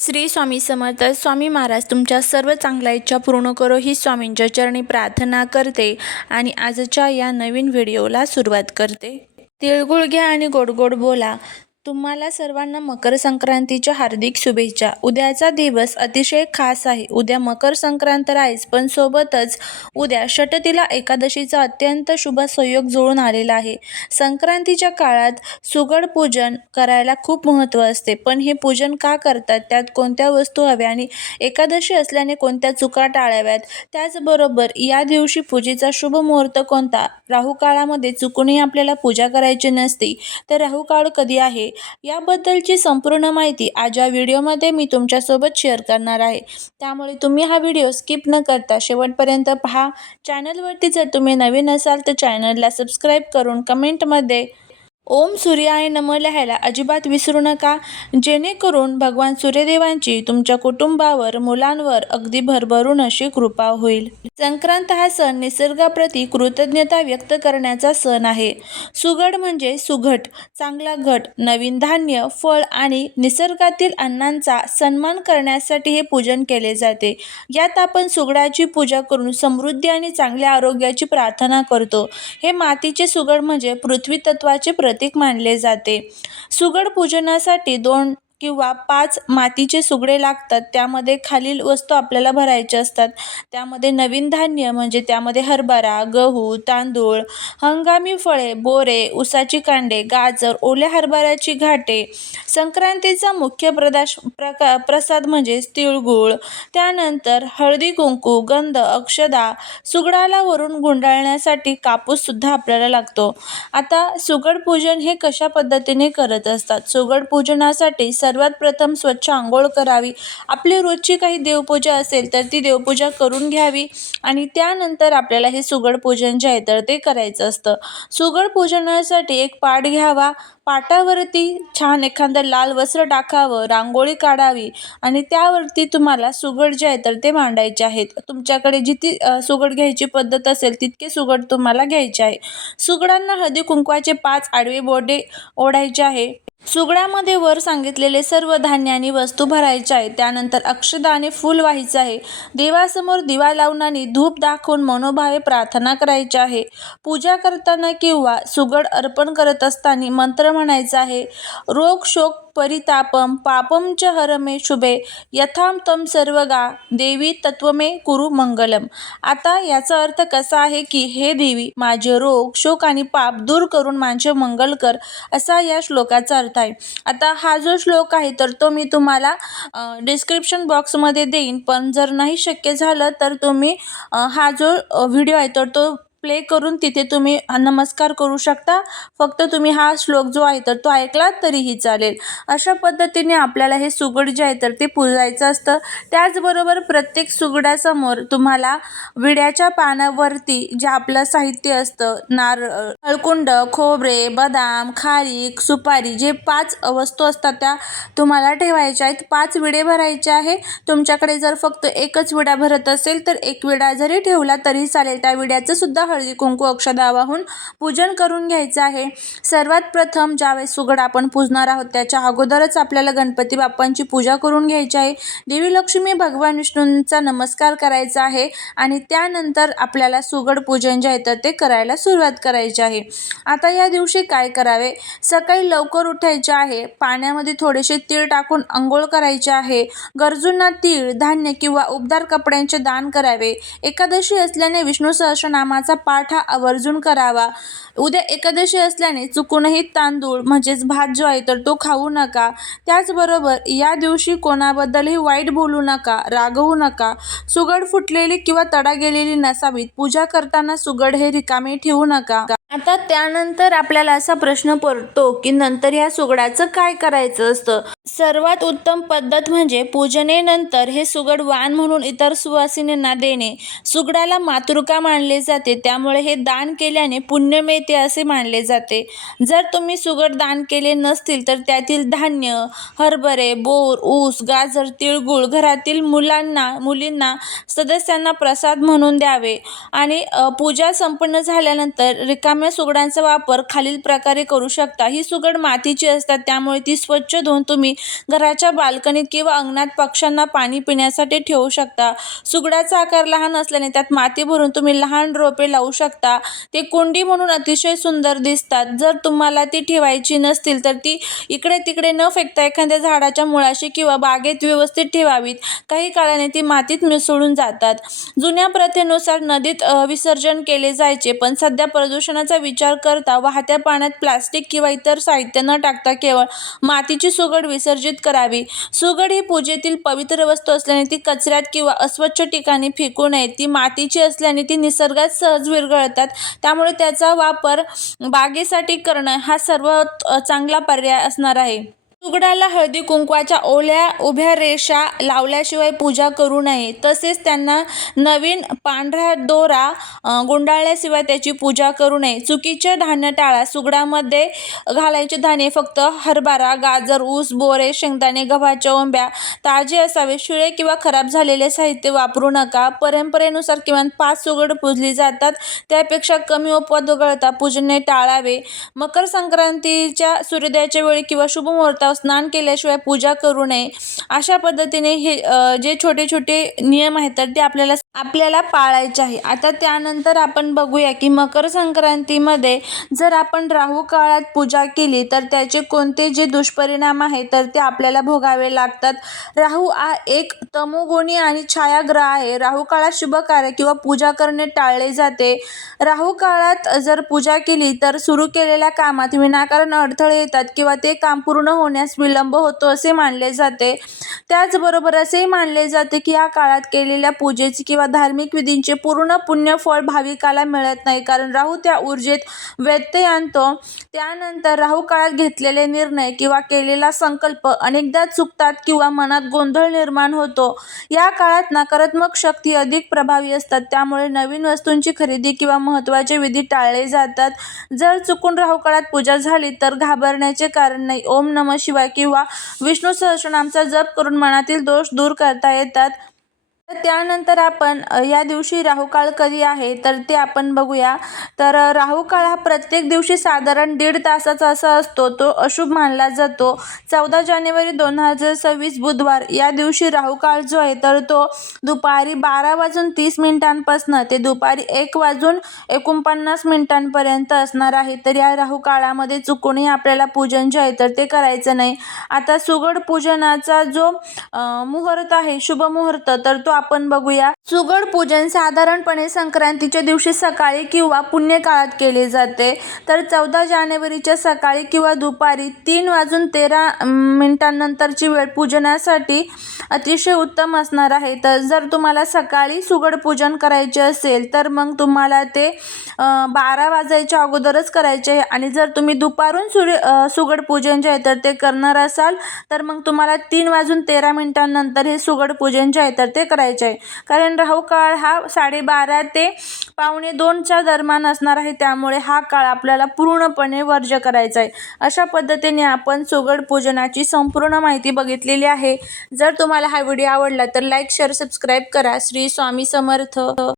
श्री स्वामी समर्थ. स्वामी महाराज तुमच्या सर्व चांगल्या इच्छा पूर्ण करो ही स्वामींच्या चरणी प्रार्थना करते आणि आजच्या या नवीन व्हिडिओला सुरुवात करते. तिळगुळ घ्या आणि गोड गोड बोला. तुम्हाला सर्वांना मकर संक्रांतीच्या हार्दिक शुभेच्छा. उद्याचा दिवस अतिशय खास आहे. उद्या मकर संक्रांत तर आहेच, पण सोबतच उद्या षटतिला एकादशीचा अत्यंत शुभ संयोग जुळून आलेला आहे. संक्रांतीच्या काळात सुगड पूजन करायला खूप महत्त्व असते, पण हे पूजन का करतात, त्यात कोणत्या वस्तू हव्या आणि एकादशी असल्याने कोणत्या चुका टाळाव्यात, त्याचबरोबर या दिवशी पूजेचा शुभ मुहूर्त कोणता, राहू काळामध्ये चुकूनही आपल्याला पूजा करायची नसते, तर राहू काळ कधी आहे, याबद्दलची संपूर्ण माहिती आज या व्हिडिओमध्ये मी तुमच्यासोबत शेअर करणार आहे. त्यामुळे तुम्ही हा व्हिडिओ स्किप न करता शेवटपर्यंत पहा. चॅनलवरती जर तुम्ही नवीन असाल तर चॅनलला सबस्क्राईब करून कमेंटमध्ये ओम सूर्याय नमः लिहायला अजिबात विसरू नका, जेणेकरून भगवान सूर्यदेवांची तुमच्या कुटुंबावर, मुलांवर अगदी भरभरून अशी कृपा होईल. संक्रांत हा सण निसर्गाप्रती कृतज्ञता व्यक्त करण्याचा सण आहे. सुगड म्हणजे सुघट, चांगला घट, नवीन धान्य, फळ आणि निसर्गातील अण्णांचा सन्मान करण्यासाठी हे पूजन केले जाते. यात आपण सुगडाची पूजा करून समृद्धी आणि चांगल्या आरोग्याची प्रार्थना करतो. हे मातीचे सुगड म्हणजे पृथ्वी तत्वाचे प्रतीक मानले जाते. सुगड पूजनासाठी 2 किंवा 5 मातीचे सुगडे लागतात. त्यामध्ये खालील वस्तू आपल्याला भरायच्या असतात. त्यामध्ये नवीन धान्य म्हणजे त्यामध्ये हरभरा, गहू, तांदूळ, हंगामी फळे, बोरे, उसाची कांडे, गाजर, ओल्या हरभऱ्याची घाटे. संक्रांतीचा मुख्य प्रसाद म्हणजे तिळगुळ. त्यानंतर हळदी कुंकू, गंध, अक्षदा, सुगडाला वरून गुंडाळण्यासाठी कापूस सुद्धा आपल्याला लागतो. आता सुगड पूजन हे कशा पद्धतीने करत असतात. सुगड पूजनासाठी सर्वात प्रथम स्वच्छ आंघोळ करावी. आपली रोजची काही देवपूजा असेल तर ती देवपूजा करून घ्यावी आणि त्यानंतर आपल्याला हे सुगड पूजन जे आहे तर ते करायचं असतं. सुगड पूजनासाठी एक पाट घ्यावा. पाटावरती छान एखादं लाल वस्त्र टाकावं, रांगोळी काढावी आणि त्यावरती तुम्हाला सुगड जे आहे तर ते मांडायचे आहेत. तुमच्याकडे जितकी सुगड घ्यायची पद्धत असेल तितके सुगड तुम्हाला घ्यायचे आहे. सुगडांना हळदी कुंकवाचे 5 आडवे बोटे ओढायचे आहे. सुगडामध्ये वर सांगितलेले सर्व धान्य आणि वस्तू भरायच्या आहेत. त्यानंतर अक्षदा आणि फूल व्हायचं आहे. देवासमोर दिवा लावून आणि धूप दाखवून मनोभावे प्रार्थना करायची आहे. पूजा करताना किंवा सुगड अर्पण करत असताना मंत्र म्हणायचा आहे. रोग शोक परितापम पापम च हरमे शुभे यथाम तम सर्वगा देवी तत्वमे कुरु मंगलम. आता याचा अर्थ कसा आहे की हे देवी, माझे रोग शोक आणि पाप दूर करून माझे मंगल कर, असा या श्लोकाचा अर्थ आहे. आता हा जो श्लोक आहे तर तो मी तुम्हाला डिस्क्रिप्शन बॉक्समध्ये देईन, पण जर नाही शक्य झालं तर तुम्ही हा जो व्हिडिओ आहे तर तो प्ले करून तिथे तुम्ही नमस्कार करू शकता. फक्त तुम्ही हा श्लोक जो आहे तर तो ऐकला तरीही चालेल. अशा पद्धतीने आपल्याला हे सुगड जे आहे तर ते पूजायचं असतं. त्याचबरोबर प्रत्येक सुगडासमोर तुम्हाला विड्याच्या पानावरती जे आपलं साहित्य असतं, नारळ, हळकुंड, खोबरे, बदाम, खारीक, सुपारी, जे 5 वस्तू असतात त्या तुम्हाला ठेवायच्या आहेत. 5 विडे भरायचे आहे. तुमच्याकडे जर फक्त एकच विडा भरत असेल तर एक विडा जरी ठेवला तरी चालेल. त्या विड्याचं सुद्धा हळदी कुंकू अक्षदा वाहून पूजन करून घ्यायचं आहे. सर्वात प्रथम ज्यावेळेस सुगड आपण पूजणार आहोत त्याच्या अगोदरच आपल्याला गणपती बाप्पांची पूजा करून घ्यायची आहे. देवी लक्ष्मी, भगवान विष्णूंचा नमस्कार करायचा आहे आणि त्यानंतर आपल्याला सुगड पूजन जे आहे तर ते करायला सुरुवात करायची आहे. आता या दिवशी काय करावे, सकाळी लवकर उठायचे आहे. पाण्यामध्ये थोडेसे तीळ टाकून अंघोळ करायचे आहे. गरजूंना तीळ, धान्य किंवा उबदार कपड्यांचे दान करावे. एकादशी असल्याने विष्णू सहस्रनामाचा पाठ हा आवर्जून करावा. उद्या एकादशी असल्याने चुकूनही तांदूळ म्हणजेच भात जो आहे तर तो खाऊ नका. त्याचबरोबर या दिवशी कोणाबद्दलही वाईट बोलू नका, रागवू नका. सुगड फुटलेली किंवा तडा गेलेली नसावीत. पूजा करताना सुगड हे रिकामे ठेवू नका. आता त्यानंतर आपल्याला असा प्रश्न पडतो की नंतर ह्या सुगडाचं काय करायचं असतं. सर्वात उत्तम पद्धत म्हणजे पूजनेनंतर हे सुगड वाण म्हणून इतर सुवासिनींना देणे. सुगडाला मातृका मानले जाते. त्यामुळे हे दान केल्याने पुण्य मिळते असे मानले जाते. जर तुम्ही सुगड दान केले नसतील तर त्यातील धान्य, हरभरे, बोर, ऊस, गाजर, तिळगुळ घरातील मुलींना, सदस्यांना प्रसाद म्हणून द्यावे. आणि पूजा संपन्न झाल्यानंतर रिकाम्या सुगडांचा वापर खालील प्रकारे करू शकता. ही सुगड मातीची असतात, त्यामुळे ती स्वच्छ धुवून तुम्ही घराच्या बाल्कनीत किंवा अंगणात पक्ष्यांना पाणी पिण्यासाठी ठेवू शकता. सुगडाचा आकार लहान असल्याने त्यात माती भरून तुम्ही लहान रोपे लावू शकता. ते कुंडी म्हणून अतिशय सुंदर दिसतात. जर तुम्हाला ती ठेवायची नसतील तर ती इकडे तिकडे न फेकता एखाद्या झाडाच्या मुळाशी किंवा बागेत व्यवस्थित ठेवावीत. काही काळाने ती मातीत मिसळून जातात. जुन्या प्रथेनुसार नदीत विसर्जन केले जायचे, पण सध्या प्रदूषणाचा विचार करता वाहत्या पाण्यात प्लास्टिक किंवा इतर साहित्य न टाकता केवळ मातीची सुगड विसर्जित करावी. सुगड ही पूजेतील पवित्र वस्तू असल्याने ती कचऱ्यात किंवा अस्वच्छ ठिकाणी फेकू नये. ती मातीची असल्याने ती निसर्गात सहज विरघळतात, त्यामुळे त्याचा वापर बागेसाठी करणं हा सर्वात चांगला पर्याय असणार आहे. सुगडाला हळदी कुंकवाच्या उभ्या रेषा लावल्याशिवाय पूजा करू नये. तसेच त्यांना नवीन पांढरा दोरा गुंडाळल्याशिवाय त्याची पूजा करू नये. चुकीचे धान्य टाळा. सुगडामध्ये घालायचे धान्य फक्त हरभरा, गाजर, ऊस, बोरे, शेंगदाणे, गव्हाच्या ओंब्या ताजे असावे. शिळे किंवा खराब झालेले साहित्य वापरू नका. परंपरेनुसार किमान 5 सुगड पूजली जातात, त्यापेक्षा कमी उपवास वगळता पूजने टाळावे. मकर संक्रांतीच्या सूर्योदयाच्या वेळी किंवा शुभ मुहूर्तावर स्नान केल्याशिवाय पूजा करू नये. अशा पद्धतीने हे जे छोटे छोटे नियम आहेत तर ते आपल्याला पाळायचे आहे. आता त्यानंतर आपण बघूया की मकर संक्रांतीमध्ये जर आपण राहू काळात पूजा केली तर त्याचे कोणते जे दुष्परिणाम आहेत तर ते आपल्याला भोगावे लागतात. राहू हा एक तमोगुणी आणि छायाग्रह आहे. राहू काळात शुभ कार्य किंवा पूजा करणे टाळले जाते. राहू काळात जर पूजा केली तर सुरू केलेल्या कामात विनाकारण अडथळे येतात किंवा ते काम पूर्ण होण्यास विलंब होतो असे मानले जाते. त्याचबरोबर असेही मानले जाते की या काळात केलेल्या पूजेचे किंवा धार्मिक विधींचे पूर्ण पुण्य फळ भाविकाला मिळत नाही, कारण राहू त्या ऊर्जेत व्यत्यय आणतो. त्यानंतर राहू काळात घेतलेले निर्णय किंवा केलेला संकल्प अनेकदा चुकतात किंवा मनात गोंधळ निर्माण होतो. या काळात नकारात्मक शक्ती अधिक प्रभावी असतात, त्यामुळे नवीन वस्तूंची खरेदी किंवा महत्त्वाचे विधी टाळले जातात. जर चुकून राहू काळात पूजा झाली तर घाबरण्याचे कारण नाही. ओम नमः शिवाय किंवा विष्णू सहस्रनामचा जप करून मनातील दोष दूर करता येतात. त्यानंतर आपण या दिवशी राहू काळ कधी आहे तर ते आपण बघूया. तर राहू काळ हा प्रत्येक दिवशी साधारण 1.5 तासाचा असा असतो. तो अशुभ मानला जातो. 14 जानेवारी 2026 बुधवार या दिवशी राहू काळ जो आहे तर तो दुपारी 12:30 पासून ते दुपारी 1:49 असणार आहे. तर या राहू काळामध्ये चुकूनही आपल्याला पूजन जे आहे तर ते करायचं नाही. आता सुगड पूजनाचा जो मुहूर्त आहे, शुभ मुहूर्त, तर तो आपण बघूया. सुगड पूजन साधारणपणे संक्रांतीच्या दिवशी सकाळी किंवा पुण्य काळात केले जाते. तर 14 जानेवारीच्या सकाळी किंवा दुपारी 3:13 नंतरची वेळ पूजनासाठी अतिशय उत्तम असणार आहे. तर जर तुम्हाला सकाळी सुगड पूजन करायचे असेल तर मग तुम्हाला ते 12 वाजायच्या अगोदरच करायचे आहे. आणि जर तुम्ही दुपारून सुगड पूजन जे आहे तर ते करणार असाल तर मग तुम्हाला 3:13 नंतर हे सुगड पूजन जे आहे तर ते करायचे आहे. कारण राहू काळ हा 12:30 ते 1:45 दरम्यान असणार आहे, त्यामुळे हा काळ आपल्याला पूर्णपणे वर्ज्य करायचा आहे. अशा पद्धतीने आपण सुगड पूजनाची संपूर्ण माहिती बघितलेली आहे. जर तुम्हाला हा व्हिडिओ आवडला तर लाईक, शेअर, सबस्क्राईब करा. श्री स्वामी समर्थ.